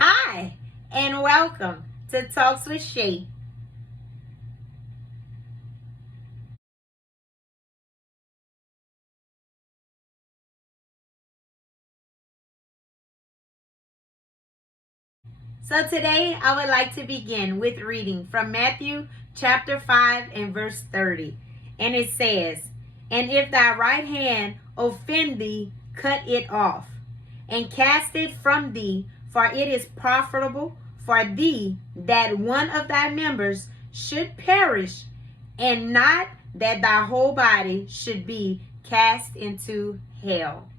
Hi, and welcome to Talks with Shay. So today I would like to begin with reading from Matthew chapter 5 and verse 30. And it says, "And if thy right hand offend thee, cut it off, and cast it from thee, for it is profitable for thee that one of thy members should perish, and not that thy whole body should be cast into hell."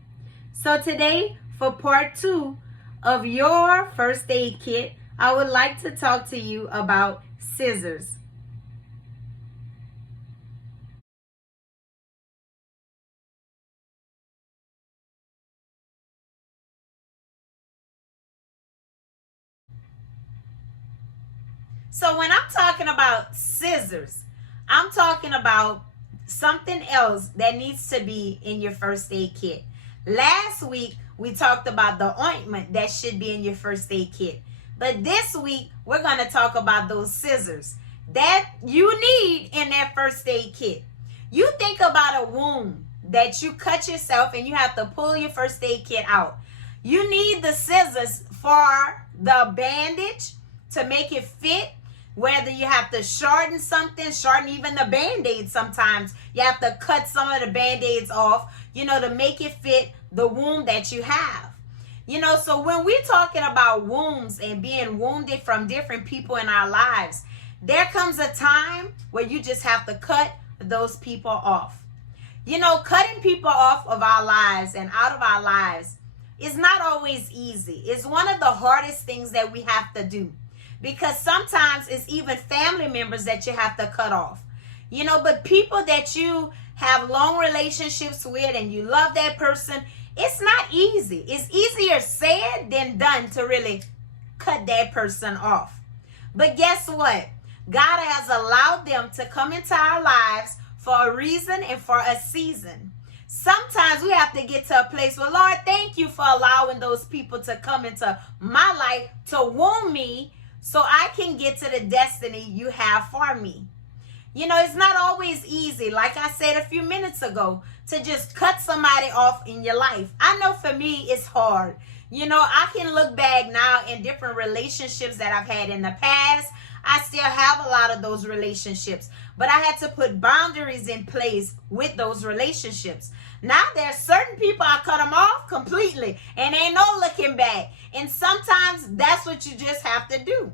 So today, for part 2 of your first aid kit, I would like to talk to you about scissors. So when I'm talking about scissors, I'm talking about something else that needs to be in your first aid kit. Last week, we talked about the ointment that should be in your first aid kit. But this week, we're going to talk about those scissors that you need in that first aid kit. You think about a wound that you cut yourself and you have to pull your first aid kit out. You need the scissors for the bandage to make it fit, whether you have to shorten even the band-aid. Sometimes you have to cut some of the band-aids off, to make it fit the wound that you have. So when we're talking about wounds and being wounded from different people in our lives, there comes a time where you just have to cut those people off. Cutting people off of our lives and out of our lives is not always easy. It's one of the hardest things that we have to do, because sometimes it's even family members that you have to cut off. But people that you have long relationships with and you love that person, it's not easy. It's easier said than done to really cut that person off. But guess what? God has allowed them to come into our lives for a reason and for a season. Sometimes we have to get to a place where, Lord, thank you for allowing those people to come into my life to wound me so I can get to the destiny you have for me. It's not always easy, like I said a few minutes ago, to just cut somebody off in your life. I know for me it's hard. I can look back now in different relationships that I've had in the past. I still have a lot of those relationships, but I had to put boundaries in place with those relationships. Now there's certain people I cut them off completely and ain't no looking back. And sometimes that's what you just have to do.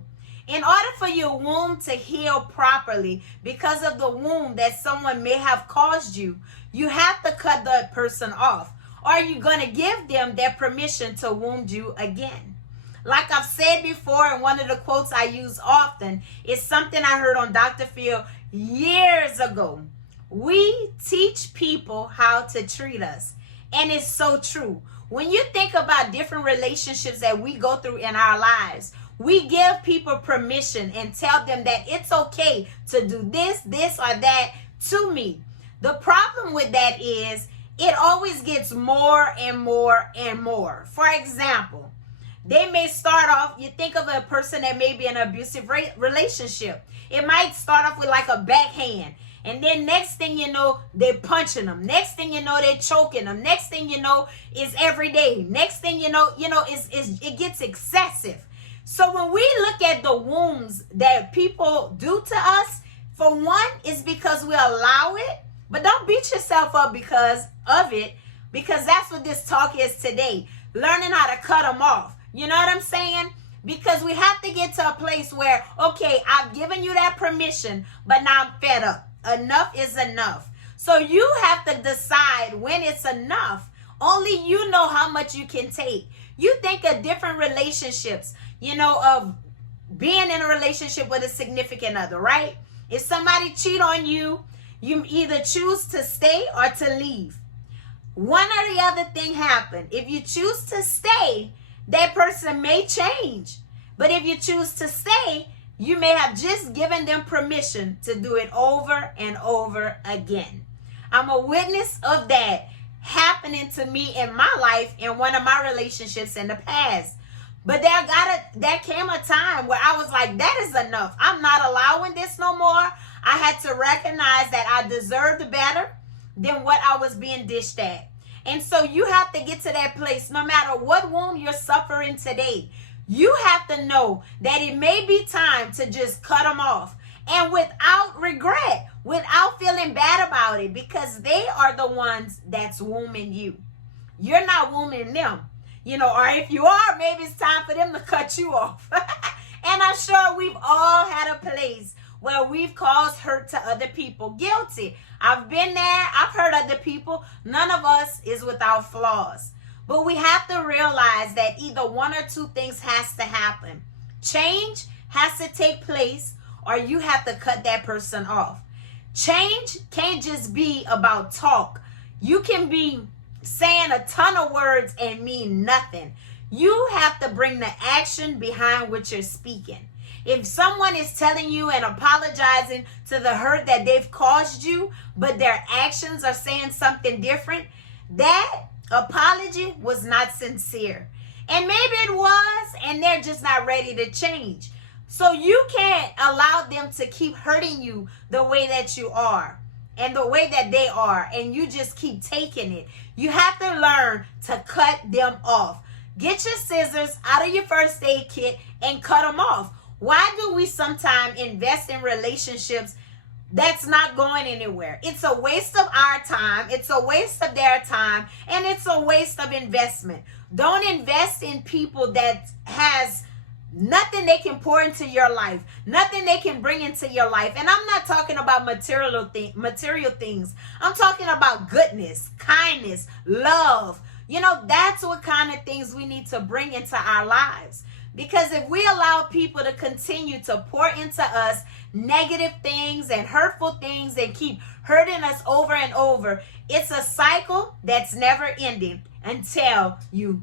In order for your wound to heal properly because of the wound that someone may have caused you, you have to cut that person off. Or are you going to give them their permission to wound you again? Like I've said before, and one of the quotes I use often is something I heard on Dr. Phil years ago. We teach people how to treat us. And it's so true. When you think about different relationships that we go through in our lives, we give people permission and tell them that it's okay to do this, or that to me. The problem with that is it always gets more and more and more. For example, they may start off, you think of a person that may be in an abusive relationship. It might start off with like a backhand. And then next thing you know, they're punching them. Next thing you know, they're choking them. Next thing you know, is every day. Next thing you know, it gets excessive. So when we look at the wounds that people do to us, for one, it's because we allow it. But don't beat yourself up because of it, because that's what this talk is today. Learning how to cut them off. You know what I'm saying? Because we have to get to a place where, okay, I've given you that permission, but now I'm fed up. Enough is enough. So you have to decide when it's enough. Only you know how much you can take. You think of different relationships, of being in a relationship with a significant other, right? If somebody cheat on you, you either choose to stay or to leave. One or the other thing happen. If you choose to stay, that person may change. But if you choose to stay, you may have just given them permission to do it over and over again. I'm a witness of that happening to me in my life in one of my relationships in the past. But there came a time where I was like, that is enough. I'm not allowing this no more. I had to recognize that I deserved better than what I was being dished at. And so you have to get to that place, no matter what wound you're suffering today. You have to know that it may be time to just cut them off. And without regret, without feeling bad about it, because they are the ones that's wounding you. You're not wounding them. Or if you are, maybe it's time for them to cut you off. And I'm sure we've all had a place where we've caused hurt to other people. Guilty. I've been there. I've hurt other people. None of us is without flaws. But we have to realize that either one or two things has to happen. Change has to take place, or you have to cut that person off. Change can't just be about talk. You can be saying a ton of words and mean nothing. You have to bring the action behind what you're speaking. If someone is telling you and apologizing to the hurt that they've caused you, but their actions are saying something different, that apology was not sincere. And maybe it was, and they're just not ready to change. So you can't allow them to keep hurting you the way that you are and the way that they are, and you just keep taking it. You have to learn to cut them off. Get your scissors out of your first aid kit and cut them off. Why do we sometimes invest in relationships that's not going anywhere? It's a waste of our time, it's a waste of their time, and it's a waste of investment. Don't invest in people that has nothing they can pour into your life, nothing they can bring into your life. And I'm not talking about material things. I'm talking about goodness, kindness, love. That's what kind of things we need to bring into our lives. Because if we allow people to continue to pour into us negative things and hurtful things and keep hurting us over and over, it's a cycle that's never ending until you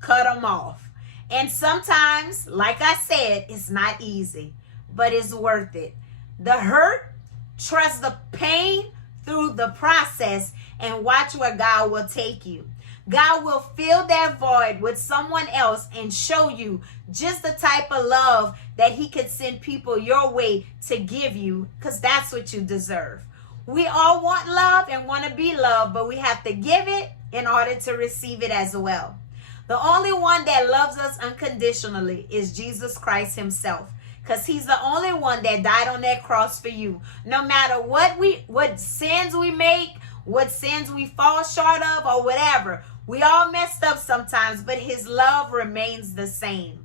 cut them off. And sometimes, like I said, it's not easy, but it's worth it. The hurt, trust the pain through the process, and watch where God will take you. God will fill that void with someone else and show you just the type of love that he could send people your way to give you, because that's what you deserve. We all want love and want to be loved, but we have to give it in order to receive it as well. The only one that loves us unconditionally is Jesus Christ himself, because he's the only one that died on that cross for you. No matter what sins we make, what sins we fall short of, or whatever, we all messed up sometimes, but his love remains the same.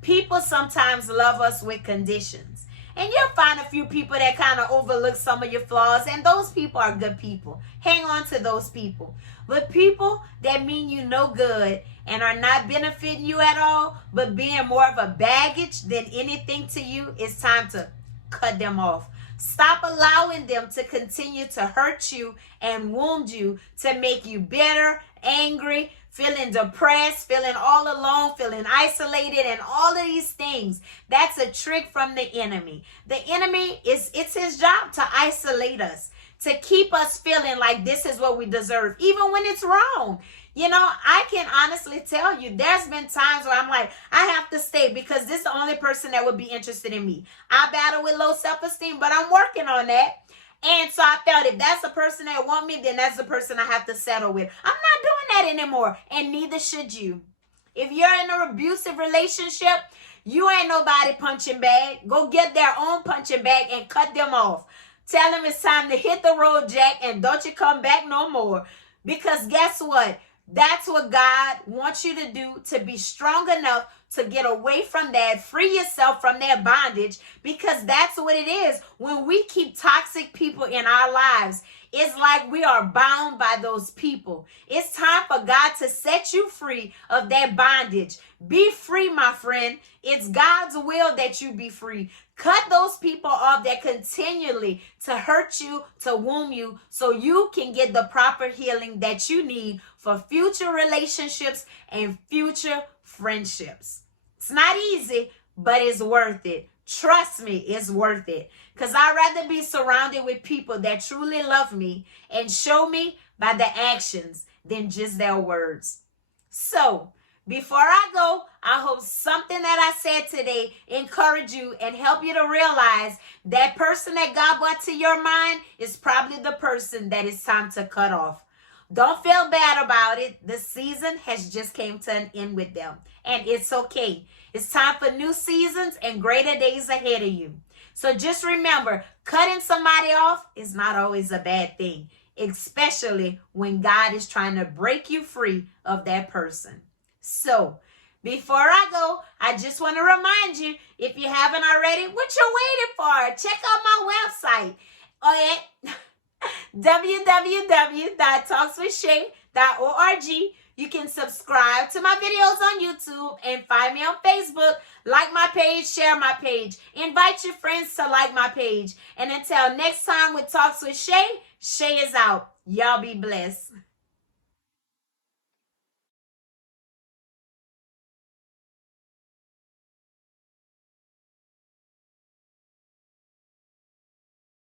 People sometimes love us with conditions. And you'll find a few people that kind of overlook some of your flaws, and those people are good people. Hang on to those people. But people that mean you no good and are not benefiting you at all, but being more of a baggage than anything to you, it's time to cut them off. Stop allowing them to continue to hurt you and wound you, to make you bitter, angry, feeling depressed, feeling all alone, feeling isolated, and all of these things. That's a trick from the enemy. The enemy, it's his job to isolate us, to keep us feeling like this is what we deserve, even when it's wrong. I can honestly tell you, there's been times where I'm like, I have to stay because this is the only person that would be interested in me. I battle with low self-esteem, but I'm working on that. And so I felt if that's the person that want me, then that's the person I have to settle with. I'm not doing that anymore, and neither should you. If you're in an abusive relationship, you ain't nobody punching bag. Go get their own punching bag and cut them off. Tell them it's time to hit the road, Jack, and don't you come back no more. Because guess what? That's what God wants you to do, to be strong enough to get away from that, free yourself from that bondage, because that's what it is. When we keep toxic people in our lives, it's like we are bound by those people. It's time for God to set you free of that bondage. Be free, my friend. It's God's will that you be free. Cut those people off that continually to hurt you, to wound you, so you can get the proper healing that you need for future relationships and future friendships. It's not easy, but it's worth it. Trust me, it's worth it. Because I'd rather be surrounded with people that truly love me and show me by the actions than just their words. So, Before I go, I hope something that I said today encourage you and help you to realize that person that God brought to your mind is probably the person that it's time to cut off. Don't feel bad about it. The season has just came to an end with them, and it's okay. It's time for new seasons and greater days ahead of you. So just remember, cutting somebody off is not always a bad thing, especially when God is trying to break you free of that person. So, before I go, I just want to remind you, if you haven't already, what you're waiting for, check out my website at www.talkswithshay.org. You can subscribe to my videos on YouTube and find me on Facebook. Like my page, share my page. Invite your friends to like my page. And until next time with Talks with Shay, Shay is out. Y'all be blessed.